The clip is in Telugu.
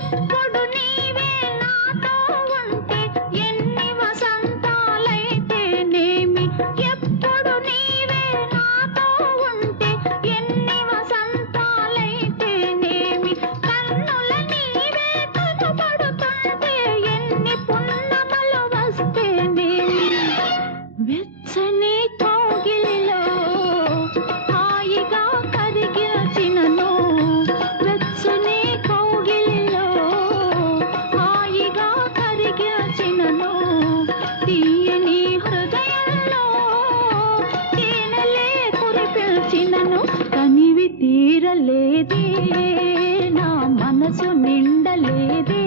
ఎప్పుడు నీవే నాతో ఉంటే ఎన్ని వసంతాలైతేనేమి, ఎప్పుడు నీవే నాతో ఉంటే ఎన్ని వసంతాలైతేనేమి, కన్నుల నీవే కనబడుతుంటే ఎన్ని పున్నమలు వస్తేనేమి, వెచ్చని కౌగిలిలో హాయిగా కరిగినచినను, వెచ్చని కౌగిలిలో హాయిగా కరిగినచినను, తీయని హృదయంలో తేనెలే కురిపించినను, కనివి తీరలేదే నా మనసు నిండలేదే